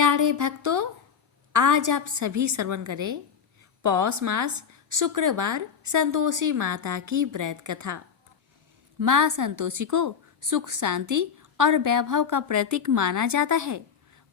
प्यारे भक्तों, आज आप सभी श्रवण करें पौष मास शुक्रवार संतोषी माता की व्रत कथा। माँ संतोषी को सुख शांति और वैभव का प्रतीक माना जाता है।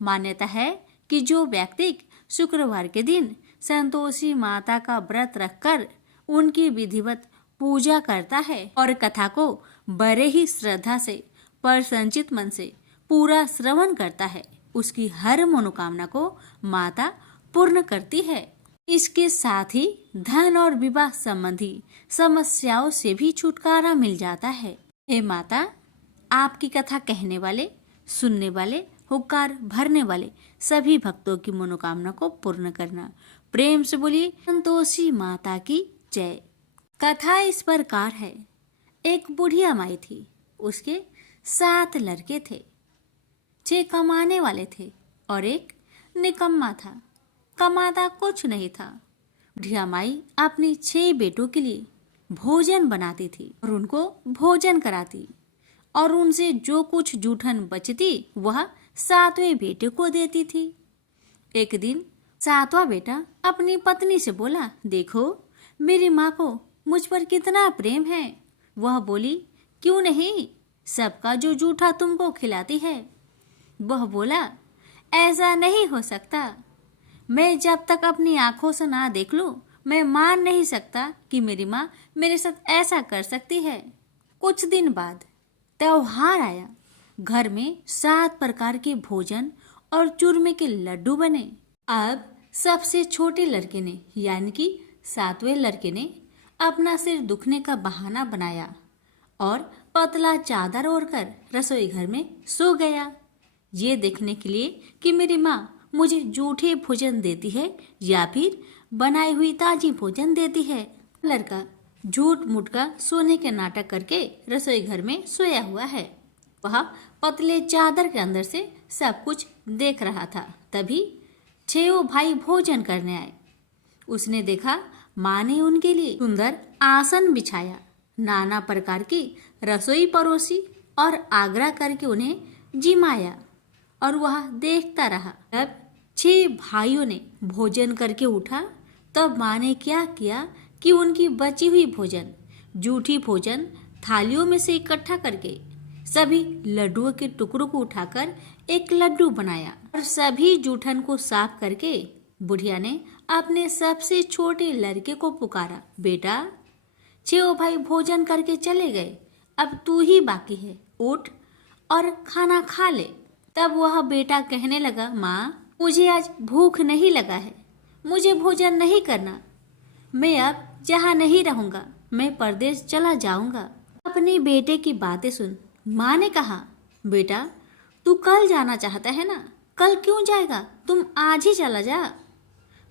मान्यता है कि जो व्यक्ति शुक्रवार के दिन संतोषी माता का व्रत रखकर उनकी विधिवत पूजा करता है और कथा को बड़े ही श्रद्धा से प्रसन्नचित मन से पूरा श्रवण करता है, उसकी हर मनोकामना को माता पूर्ण करती है। इसके साथ ही धन और विवाह संबंधी समस्याओं से भी छुटकारा मिल जाता है। हे माता, आपकी कथा कहने वाले, सुनने वाले, हुक्कार भरने वाले सभी भक्तों की मनोकामना को पूर्ण करना। प्रेम से बोलिए संतोषी माता की जय। कथा इस प्रकार है। एक बुढ़िया माई थी, उसके 7 लड़के थे। 6 कमाने वाले थे और एक निकम्मा था, कमाता कुछ नहीं था। बुढ़िया माई अपनी 6 बेटों के लिए भोजन बनाती थी और उनको भोजन कराती और उनसे जो कुछ जूठन बचती वह 7वें बेटे को देती थी। एक दिन 7वां बेटा अपनी पत्नी से बोला, देखो मेरी माँ को मुझ पर कितना प्रेम है। वह बोली, क्यों नहीं, सबका जो जूठा तुमको खिलाती है। वह बोला, ऐसा नहीं हो सकता। मैं जब तक अपनी आंखों से ना देख लूं, मैं मान नहीं सकता कि मेरी माँ मेरे साथ ऐसा कर सकती है। कुछ दिन बाद त्योहार आया। घर में 7 प्रकार के भोजन और चूरमे के लड्डू बने। अब सबसे छोटे लड़के ने यानी कि 7वें लड़के ने अपना सिर दुखने का बहाना बनाया और पतला चादर ओढ़कर रसोई घर में सो गया, ये देखने के लिए कि मेरी माँ मुझे जूठे भोजन देती है या फिर बनाई हुई ताजी भोजन देती है। लड़का झूठ मूठ का सोने के नाटक करके रसोई घर में सोया हुआ है। वह पतले चादर के अंदर से सब कुछ देख रहा था। तभी 6 भाई भोजन करने आए। उसने देखा माँ ने उनके लिए सुंदर आसन बिछाया, नाना प्रकार की रसोई परोसी और आग्रह करके उन्हें जिमाया और वह देखता रहा। तब 6 भाइयों ने भोजन करके उठा। तब माँ ने क्या किया कि उनकी बची हुई भोजन, जूठी भोजन थालियों में से इकट्ठा करके सभी लड्डुओं के टुकड़ों को उठाकर एक लड्डू बनाया और सभी जूठन को साफ करके बुढ़िया ने अपने सबसे छोटे लड़के को पुकारा, बेटा 6 भाई भोजन करके चले गए, अब तू ही बाकी है, उठ और खाना खा ले। तब वह बेटा कहने लगा, माँ मुझे आज भूख नहीं लगा है, मुझे भोजन नहीं करना, मैं अब जहाँ नहीं रहूँगा, मैं परदेश चला जाऊँगा। अपने बेटे की बातें सुन माँ ने कहा, बेटा तू कल जाना चाहता है ना, कल क्यों जाएगा, तुम आज ही चला जा।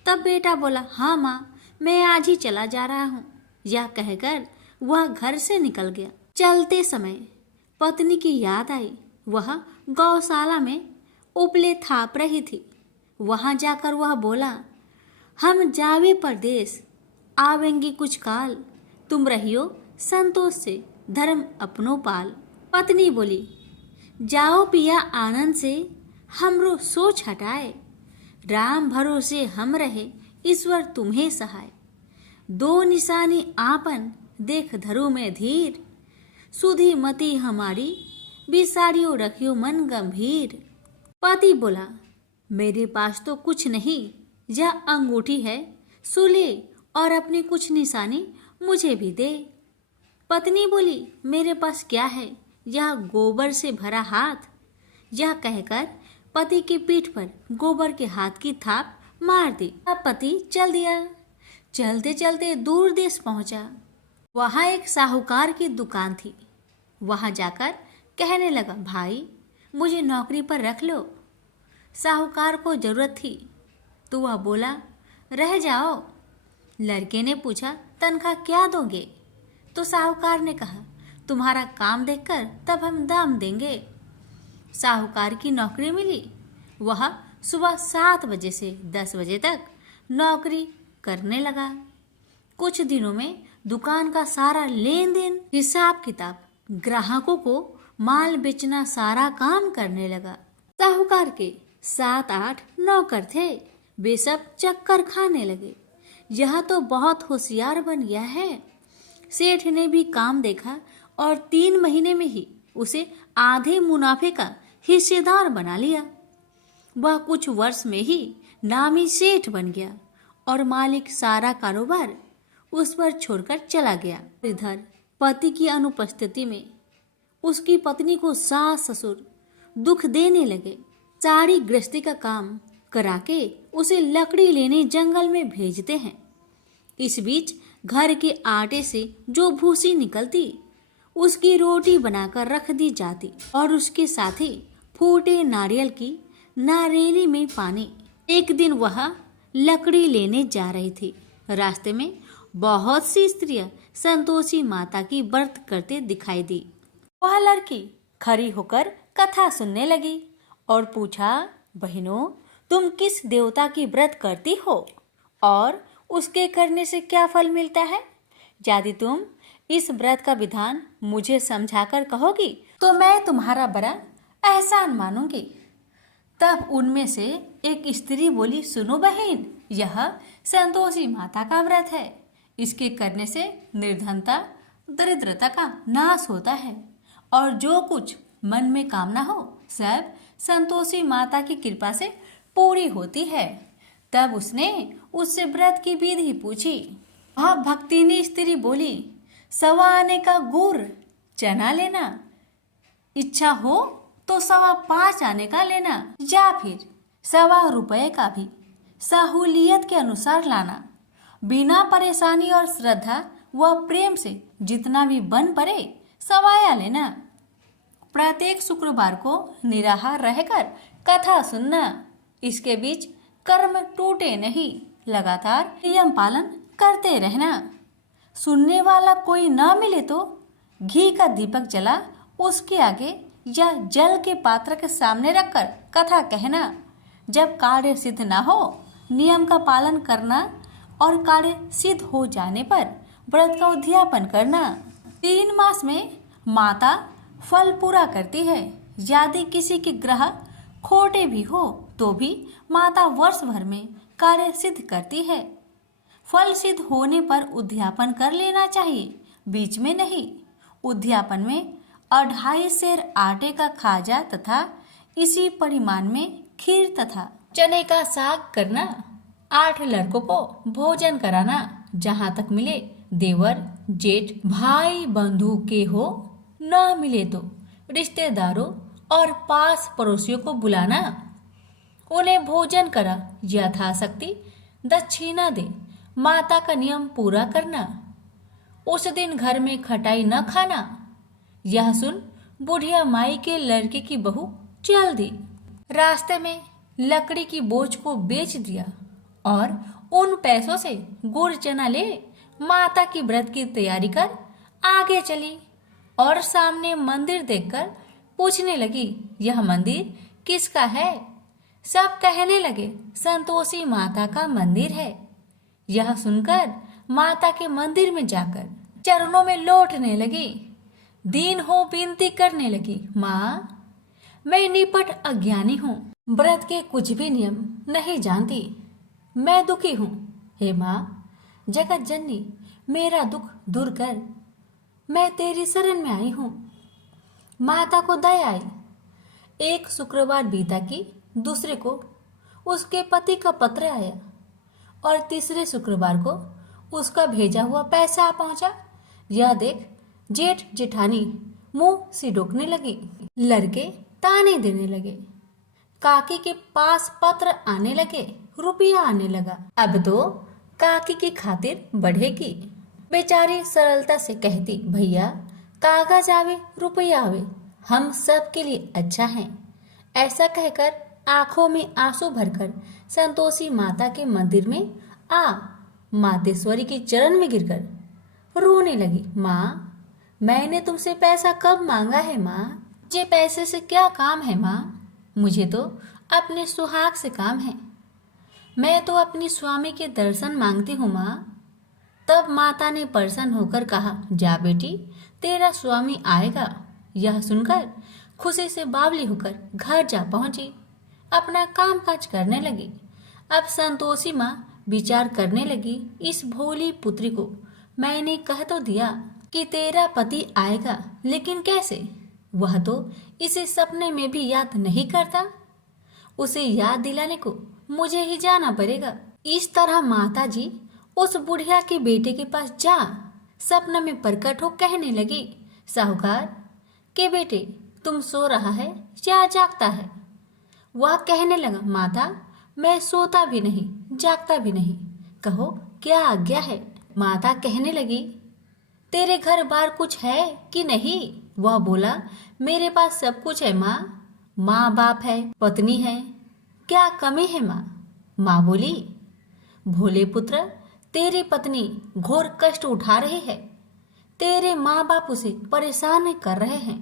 तब बेटा बोला, हाँ माँ मैं आज ही चला जा रहा हूँ। यह कहकर वह घर से निकल गया। चलते समय पत्नी की याद आई। वह गौशाला में उपले थाप रही थी। वहां जाकर वह बोला, हम जावे परदेश, आवेंगे कुछ काल, तुम रहियो संतोष से, धर्म अपनो पाल। पत्नी बोली, जाओ पिया आनंद से, हमरो सोच हटाए, राम भरोसे हम रहे, ईश्वर तुम्हें सहाय। 2 निशानी आपन, देख धरो में धीर, सुधी मती हमारी, बिसारियो रखियो मन गंभीर। पति बोला, मेरे पास तो कुछ नहीं, यह अंगूठी है, सुले और अपनी कुछ निशानी मुझे भी दे। पत्नी बोली, मेरे पास क्या है, यह गोबर से भरा हाथ। यह कहकर पति की पीठ पर गोबर के हाथ की थाप मार दी। अब पति चल दिया। चलते चलते दूर देश पहुंचा। वहां एक साहूकार की दुकान थी। वहां जाकर कहने लगा, भाई मुझे नौकरी पर रख लो। साहूकार को जरूरत थी तो वह बोला, रह जाओ। लड़के ने पूछा, तनख्वाह क्या दोगे? तो साहूकार ने कहा, तुम्हारा काम देखकर तब हम दाम देंगे। साहूकार की नौकरी मिली। वह सुबह 7 बजे से 10 बजे तक नौकरी करने लगा। कुछ दिनों में दुकान का सारा लेन देन, हिसाब किताब, ग्राहकों को माल बेचना, सारा काम करने लगा। साहूकार के 7-8 नौकर थे। वे सब चक्कर खाने लगे। यह तो बहुत होशियार बन गया है। सेठ ने भी काम देखा और 3 महीने में ही उसे आधे मुनाफे का हिस्सेदार बना लिया। वह कुछ वर्ष में ही नामी सेठ बन गया और मालिक सारा कारोबार उस पर छोड़कर चला गया। इधर पति की अनुपस्थिति में उसकी पत्नी को सास ससुर दुख देने लगे। सारी गृहस्थी का काम करा के उसे लकड़ी लेने जंगल में भेजते हैं। इस बीच घर के आटे से जो भूसी निकलती उसकी रोटी बनाकर रख दी जाती और उसके साथ ही फूटे नारियल की नारेली में पानी। एक दिन वह लकड़ी लेने जा रही थी। रास्ते में बहुत सी स्त्रियां संतोषी माता की व्रत करते दिखाई दी। वह लड़की खड़ी होकर कथा सुनने लगी और पूछा, बहनों, तुम किस देवता की व्रत करती हो और उसके करने से क्या फल मिलता है? यदि तुम इस व्रत का विधान मुझे समझाकर कहोगी तो मैं तुम्हारा बड़ा एहसान मानूंगी। तब उनमें से एक स्त्री बोली, सुनो बहन, यह संतोषी माता का व्रत है। इसके करने से निर्धनता दरिद्रता का नाश होता है और जो कुछ मन में कामना हो सब संतोषी माता की कृपा से पूरी होती है। तब उसने उससे व्रत की विधि पूछी। वह भक्तिनी स्त्री बोली, 1.25 आने का गुड़ चना लेना, इच्छा हो तो 5.25 आने का लेना या फिर 1.25 रुपये का भी सहूलियत के अनुसार लाना। बिना परेशानी और श्रद्धा व प्रेम से जितना भी बन पड़े सवाया लेना। प्रत्येक शुक्रवार को निराहार रहकर कथा सुनना। इसके बीच कर्म टूटे नहीं, लगातार नियम पालन करते रहना। सुनने वाला कोई ना मिले तो घी का दीपक जला उसके आगे या जल के पात्र के सामने रखकर कथा कहना। जब कार्य सिद्ध ना हो नियम का पालन करना और कार्य सिद्ध हो जाने पर व्रत का उद्यापन करना। 3 मास में माता फल पूरा करती है। यदि किसी के ग्रह खोटे भी हो तो भी माता वर्ष भर में कार्य सिद्ध करती है। फल सिद्ध होने पर उद्यापन कर लेना चाहिए, बीच में नहीं। उद्यापन में 2.5 सेर आटे का खाजा तथा इसी परिमाण में खीर तथा चने का साग करना। 8 लड़कों को भोजन कराना। जहाँ तक मिले देवर जेठ भाई बंधु के हो, न मिले तो रिश्तेदारों और पास पड़ोसियों को बुलाना। उन्हें भोजन करा यथाशक्ति दक्षिणा दे। माता का नियम पूरा करना। उस दिन घर में खटाई न खाना। यह सुन बुढ़िया माई के लड़के की बहू चल दी। रास्ते में लकड़ी की बोझ को बेच दिया और उन पैसों से गुड़ चना ले माता की व्रत की तैयारी कर आगे चली और सामने मंदिर देखकर पूछने लगी, यह मंदिर किसका है? सब कहने लगे, संतोषी माता का मंदिर है। यह सुनकर माता के मंदिर में जाकर चरणों में लौटने लगी। दीन हो विनती करने लगी, माँ, मैं निपट अज्ञानी हूँ, व्रत के कुछ भी नियम नहीं जानती, मैं दुखी हूँ। हे माँ, जगत जननी, मेरा दुख दूर कर, मैं तेरी शरण में आई हूँ। माता को दया आई। एक शुक्रवार बीता कि दूसरे को उसके पति का पत्र आया और तीसरे शुक्रवार को उसका भेजा हुआ पैसा आ पहुंचा। यह देख जेठ जेठानी मुंह सिडोकने लगी। लड़के ताने देने लगे। काकी के पास पत्र आने लगे, रुपया आने लगा। अब तो काकी की खातिर बढ़ेगी। बेचारी सरलता से कहती, भैया कागज आवे रुपया आवे, हम सब के लिए अच्छा है। ऐसा कहकर आंखों में आंसू भरकर संतोषी माता के मंदिर में आ मातेश्वरी के चरण में गिरकर रोने लगी। माँ, मैंने तुमसे पैसा कब मांगा है माँ? मुझे पैसे से क्या काम है माँ? मुझे तो अपने सुहाग से काम है। मैं तो अपनी स्वामी के दर्शन मांगती हूँ माँ। तब माता ने प्रसन्न होकर कहा, जा बेटी, तेरा स्वामी आएगा। यह सुनकर खुशी से बावली होकर घर जा पहुंची। अपना काम काज करने लगी। अब संतोषी माँ विचार करने लगी, इस भोली पुत्री को मैंने कह तो दिया कि तेरा पति आएगा, लेकिन कैसे? वह तो इसे सपने में भी याद नहीं करता। उसे याद दिलाने को मुझे ही जाना पड़ेगा। इस तरह माता जी उस बुढ़िया के बेटे के पास जा सपना में प्रकट हो कहने लगी, साहूकार के बेटे तुम सो रहा है या जागता है? वह कहने लगा, माता मैं सोता भी नहीं जागता भी नहीं, कहो क्या आज्ञा है? माता कहने लगी, तेरे घर बार कुछ है कि नहीं? वह बोला, मेरे पास सब कुछ है माँ, माँ बाप है, पत्नी है, क्या कमी है माँ? माँ बोली, भोले पुत्र तेरी पत्नी घोर कष्ट उठा रही है, तेरे माँ बाप उसे परेशान कर रहे हैं,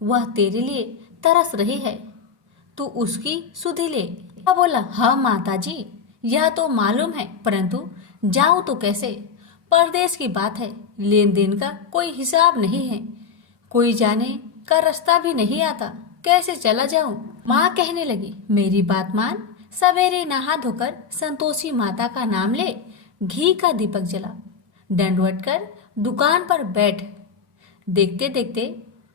वह तेरे लिए तरस रही है, तू उसकी सुधि ले। वह बोला, हाँ माता जी यह तो मालूम है, परंतु जाऊं तो कैसे? परदेश की बात है, लेन देन का कोई हिसाब नहीं है, कोई जाने का रास्ता भी नहीं आता, कैसे चला जाऊं? माँ कहने लगी, मेरी बात मान, सवेरे नहा धोकर संतोषी माता का नाम ले, घी का दीपक जला, दंडवत कर दुकान पर बैठ, देखते देखते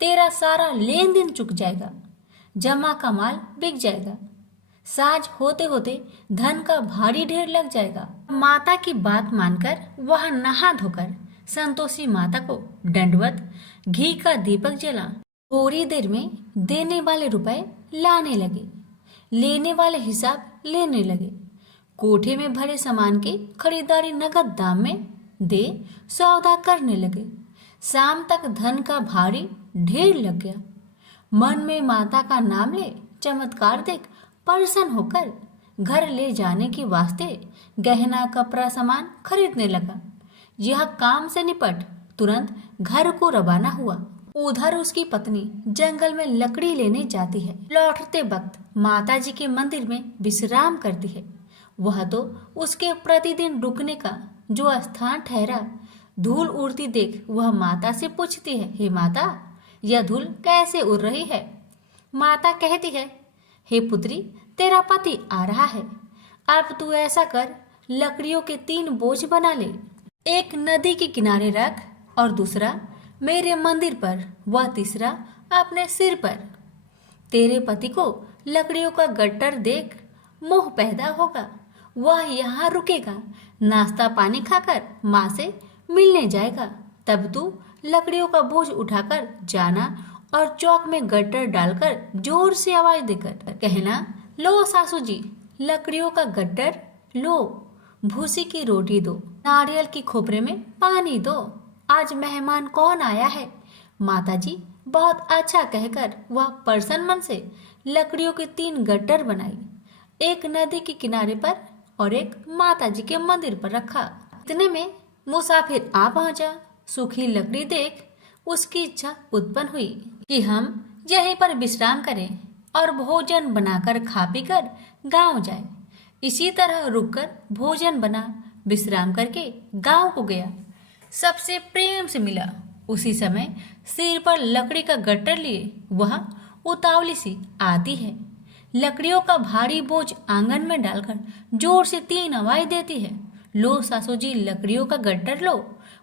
तेरा सारा लेन देन चुक जाएगा, जमा का माल बिक जाएगा, साज होते होते धन का भारी ढेर लग जाएगा। माता की बात मानकर वह नहा धोकर संतोषी माता को दंडवत घी का दीपक जला, थोड़ी देर में देने वाले रुपए लाने लगे, लेने वाले हिसाब लेने लगे, कोठे में भरे सामान की खरीदारी नगद दाम में दे सौदा करने लगे। शाम तक धन का भारी ढेर लग गया। मन में माता का नाम ले चमत्कार देख प्रसन्न होकर घर ले जाने के वास्ते गहना कपड़ा सामान खरीदने लगा। यह काम से निपट तुरंत घर को रवाना हुआ। उधर उसकी पत्नी जंगल में लकड़ी लेने जाती है। लौटते वक्त माता जी के मंदिर में विश्राम करती है। वह तो उसके प्रतिदिन रुकने का जो स्थान ठहरा। धूल उड़ती देख वह माता से पूछती है, हे माता यह धूल कैसे उड़ रही है? माता कहती है, हे पुत्री तेरा पति आ रहा है, अब तू ऐसा कर लकड़ियों के 3 बोझ बना ले, एक नदी के किनारे रख और दूसरा मेरे मंदिर पर व तीसरा अपने सिर पर। तेरे पति को लकड़ियों का गट्टर देख मोह पैदा होगा, वह यहाँ रुकेगा, नाश्ता पानी खाकर माँ से मिलने जाएगा, तब तू लकड़ियों का बोझ उठाकर जाना और चौक में गट्टर डालकर जोर से आवाज देकर कहना, लो सासू जी लकड़ियों का गट्टर लो, भूसी की रोटी दो, नारियल की खोपरे में पानी दो, आज मेहमान कौन आया है? माता जी बहुत अच्छा कहकर वह प्रसन्न मन से लकड़ियों के 3 गट्टर बनाई, एक नदी के किनारे पर और एक माता जी के मंदिर पर रखा। इतने में मुसाफिर आ पहुंचा। सूखी लकड़ी देख उसकी इच्छा उत्पन्न हुई कि हम यहीं पर विश्राम करें और भोजन बनाकर खा पीकर गांव जाए। इसी तरह रुककर भोजन बना, विश्राम करके गांव को गया, सबसे प्रेम से मिला। उसी समय सिर पर लकड़ी का गट्टर लिए वह उतावली सी आती है, लकड़ियों का भारी बोझ आंगन में डालकर जोर से 3 आवाज देती है, लो सासू जी लकड़ियों का गट्टर लो,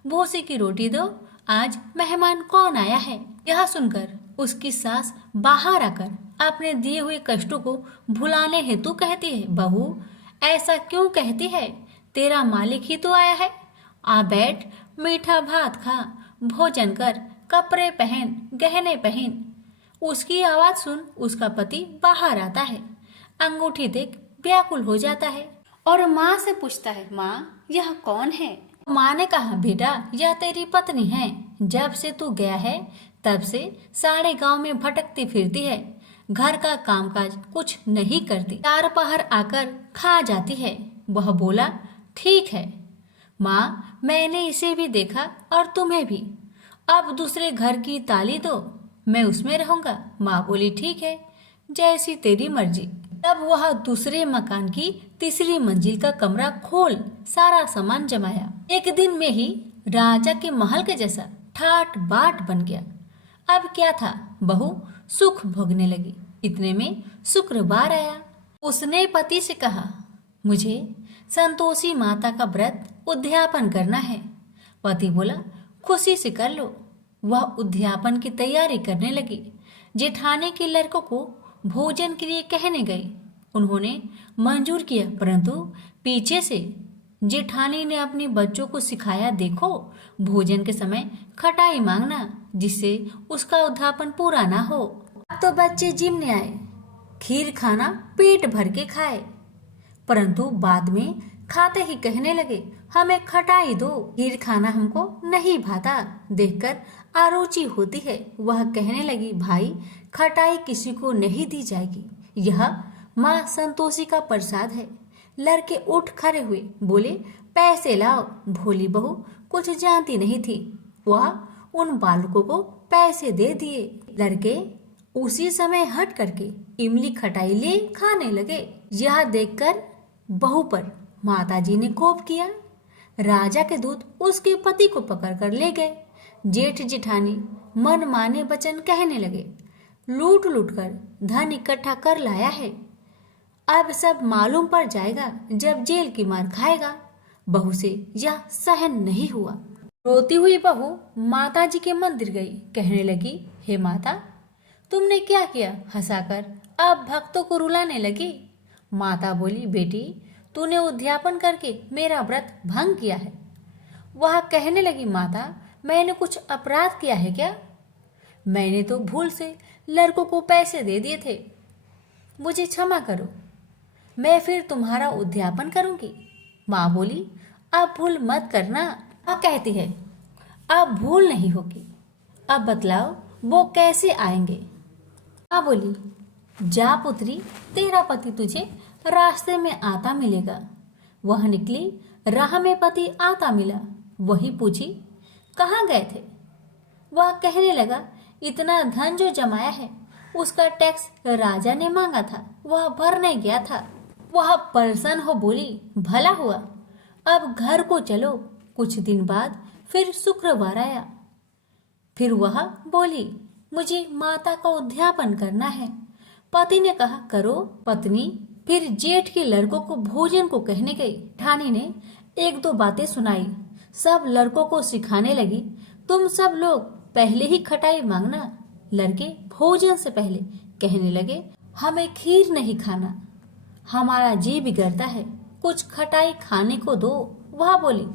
भूसी की रोटी दो, आज मेहमान कौन आया है? यह सुनकर उसकी सास बाहर आकर अपने दिए हुए कष्टों को भुलाने हेतु कहती है, बहू ऐसा क्यों कहती है? तेरा मालिक ही तो आया है, आ बैठ, मीठा भात खा, भोजन कर, कपड़े पहन, गहने पहन। उसकी आवाज सुन उसका पति बाहर आता है, अंगूठी देख व्याकुल हो जाता है और माँ से पूछता है, माँ यह कौन है? माँ ने कहा, बेटा यह तेरी पत्नी है, जब से तू गया है तब से सारे गांव में भटकती फिरती है, घर का कामकाज कुछ नहीं करती, 4 पहर आकर खा जाती है। वह बोला, ठीक है माँ, मैंने इसे भी देखा और तुम्हें भी, अब दूसरे घर की ताली दो, मैं उसमें रहूंगा। माँ बोली, ठीक है जैसी तेरी मर्जी। तब वह दूसरे मकान की 3री मंजिल का कमरा खोल सारा सामान जमाया। एक दिन में ही राजा के महल के जैसा ठाट बाट बन गया। अब क्या था, बहू सुख भोगने लगी। इतने में शुक्रवार आया। उसने पति से कहा, मुझे संतोषी माता का व्रत उद्यापन करना है। पति बोला, खुशी से कर लो। वह उद्यापन की तैयारी करने लगी। जेठानी के लड़कों को भोजन के लिए कहने गई। उन्होंने मंजूर किया, परंतु पीछे से जेठानी ने अपने बच्चों को सिखाया, देखो भोजन के समय खटाई मांगना, जिससे उसका उद्यापन पूरा ना हो। अब तो बच्चे जिमने आए, खीर खाना पेट भर के खाए, परंतु बाद में खाते ही कहने लगे, हमें खटाई दो, खीर खाना हमको नहीं भाता। देखकर आरुचि होती है। वह कहने लगी, भाई खटाई किसी को नहीं दी जाएगी, यह माँ संतोषी का प्रसाद है। लड़के उठ खड़े हुए, बोले, पैसे लाओ। भोली बहू कुछ जानती नहीं थी। वह उन बालकों को पैसे दे दिए। लड़के उसी समय हट करके इमली खटाई ले खाने लगे। यह देखकर बहू पर माताजी ने कोप किया। राजा के दूत उसके पति को पकड़कर ले गए। जेठ जेठानी मन माने वचन कहने लगे, लूट लूट कर धन इकट्ठा कर लाया है, अब सब मालूम पड़ जाएगा जब जेल की मार खाएगा। बहू से यह सहन नहीं हुआ। रोती हुई बहू माताजी के मंदिर गई। कहने लगी, हे माता, तुमने क्या किया? हंसाकर अब भक्तों को रुलाने लगी। माता बोली, बेटी तूने उद्यापन करके मेरा व्रत भंग किया है। वह कहने लगी, माता मैंने कुछ अपराध किया है क्या? मैंने तो भूल से लड़कों को पैसे दे दिए थे, मुझे क्षमा करो, मैं फिर तुम्हारा उद्यापन करूंगी। माँ बोली, अब भूल मत करना। माँ कहती है, अब भूल नहीं होगी, अब बतलाओ वो कैसे आएंगे? माँ बोली, जा पुत्री, तेरा पति तुझे रास्ते में आता मिलेगा। वह निकली, राह में पति आता मिला। वही पूछी, कहाँ गए थे? वह कहने लगा, इतना धन जो जमाया है उसका टैक्स राजा ने मांगा था, वह भरने गया था। वह प्रसन्न हो बोली, भला हुआ, अब घर को चलो। कुछ दिन बाद फिर शुक्रवार आया। फिर वह बोली, मुझे माता का उद्यापन करना है। पति ने कहा, करो। पत्नी फिर जेठ के लड़कों को भोजन को कहने गई। ठानी ने एक दो बातें सुनाई। सब लड़कों को सिखाने लगी, तुम सब लोग पहले ही खटाई मांगना। लड़के भोजन से पहले कहने लगे, हमें खीर नहीं खाना, हमारा जी बिगड़ता है, कुछ खटाई खाने को दो। वह बोली,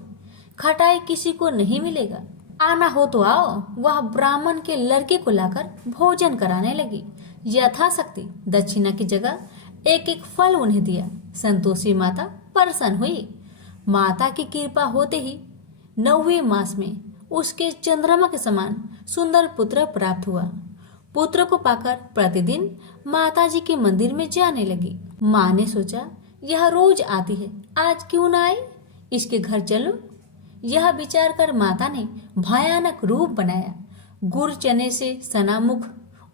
खटाई किसी को नहीं मिलेगा, आना हो तो आओ। वह ब्राह्मण के लड़के को लाकर भोजन कराने लगी। यथाशक्ति दक्षिणा की जगह एक एक फल उन्हें दिया। संतोषी माता प्रसन्न हुई। माता की कृपा होते ही 9वें मास में उसके चंद्रमा के समान सुंदर पुत्र प्राप्त हुआ। पुत्र को पाकर प्रतिदिन माताजी के मंदिर में जाने लगी। माँ ने सोचा, यह रोज आती है, आज क्यों ना आए, इसके घर चलो। यह विचार कर माता ने भयानक रूप बनाया। गुड़ चने से सना मुख,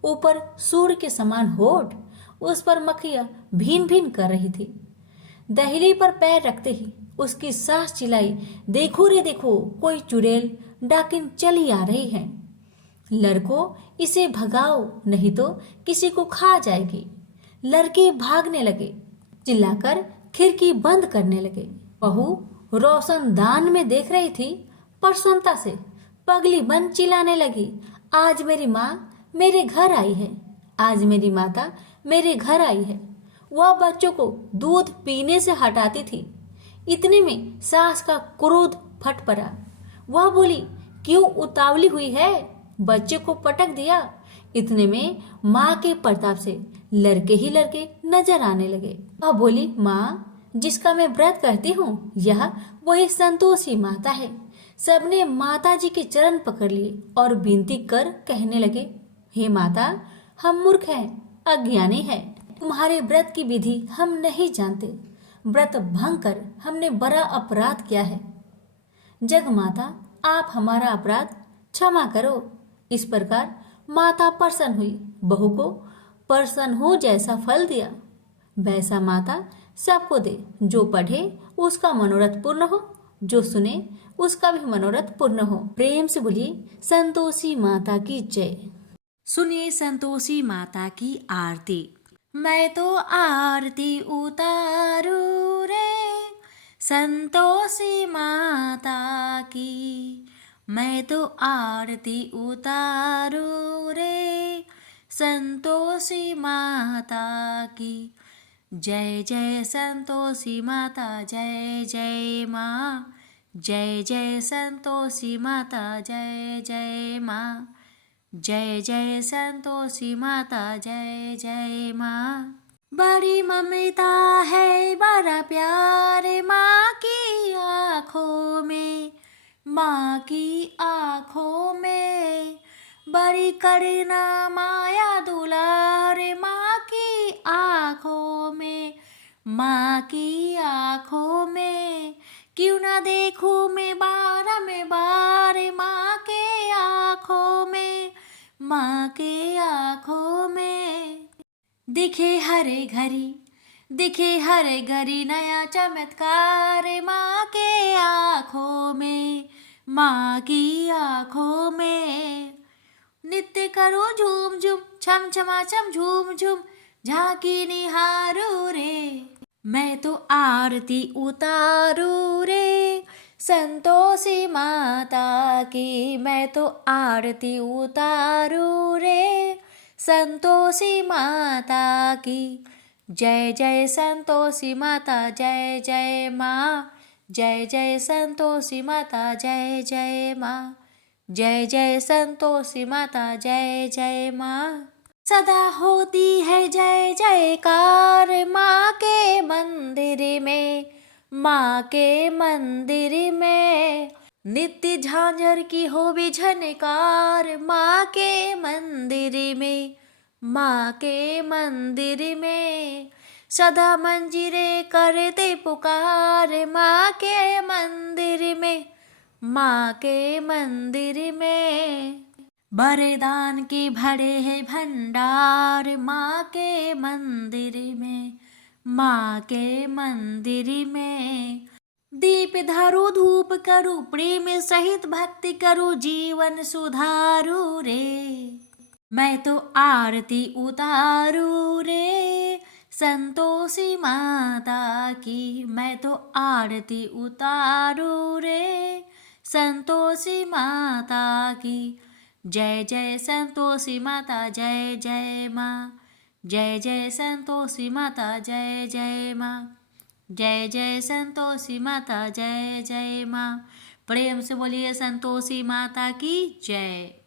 ऊपर सूर्य के समान होठ, उस पर मक्खियां भीन भीन कर रही थी। दहली पर पैर रखते ही उसकी सास चिल्लाई, देखो रे देखो, कोई चुड़ैल डाकिन चली आ रही है, लड़कों इसे भगाओ नहीं तो किसी को खा जाएगी। लड़के भागने लगे, चिल्लाकर खिड़की बंद करने लगे। बहू रोशनदान में देख रही थी। प्रसन्नता से पगली बन चिल्लाने लगी, आज मेरी माँ मेरे घर आई है, आज मेरी माता मेरे घर आई है। वह बच्चों को दूध पीने से हटाती थी। इतने में सास का क्रोध फट पड़ा। वह बोली, क्यों उतावली हुई है, बच्चे को पटक दिया। इतने में माँ के प्रताप से लड़के ही लड़के नजर आने लगे। वह बोली, माँ जिसका मैं व्रत करती हूँ, यह वही संतोषी माता है। सबने माता जी के चरण पकड़ लिए और विनती कर कहने लगे, हे माता, हम मूर्ख हैं, अज्ञानी हैं, तुम्हारे व्रत की विधि हम नहीं जानते, व्रत भंग कर हमने बड़ा अपराध किया है। जग माता, आप हमारा अपराध क्षमा करो। इस प्रकार माता प्रसन्न हुई। बहू को प्रसन्न हो जैसा फल दिया, वैसा माता सबको दे। जो पढ़े उसका मनोरथ पूर्ण हो, जो सुने उसका भी मनोरथ पूर्ण हो। प्रेम से बोलिए संतोषी माता की जय। सुनिए संतोषी माता की आरती। मैं तो आरती उतारू रे संतोषी माता की। मैं तो आरती उतारू रे संतोषी माता की। जय जय संतोषी माता जय जय माँ। जय जय संतोषी माता जय जय माँ। जय जय संतोषी माता जय जय माँ। बड़ी ममता है बड़ा प्यार माँ की आँखों में। माँ की आँखों में बड़ी करुणा माया दुलार माँ की आँखों में। माँ की आँखों में क्यों ना देखूं मैं बार में बार माँ के आँखों में। माँ के आँखों में दिखे हरे घड़ी नया चमत्कार माँ के आँखों में। माँ की आँखों में नित्य करो झूम झूम छम छमा छम झूम झूम झांकी निहारो रे। मैं तो आरती उतारू रे संतोषी माता की। मैं तो आरती उतारू रे संतोषी माता की। जय जय संतोषी माता जय जय माँ। जय जय संतोषी माता जय जय माँ। जय जय संतोषी माता जय जय माँ। सदा होती है जय जयकार माँ के मंदिर में। माँ के मंदिर में नित्य झांझर की हो भी झनकार माँ के मंदिर में। माँ के मंदिर में सदा मंजीरे करते पुकार माँ के मंदिर में। माँ के मंदिर में वरदान के भरे हैं भंडार माँ के मंदिर में। माँ के मंदिर में दीप धरो धूप करो प्रेम सहित भक्ति करो जीवन सुधारो रे। मैं तो आरती उतारू रे संतोषी माता की। मैं तो आरती उतारू रे संतोषी माता की। जय जय संतोषी माता जय जय माँ। जय जय संतोषी माता जय जय माँ। जय जय संतोषी माता जय जय माँ। प्रेम से बोलिए संतोषी माता की जय।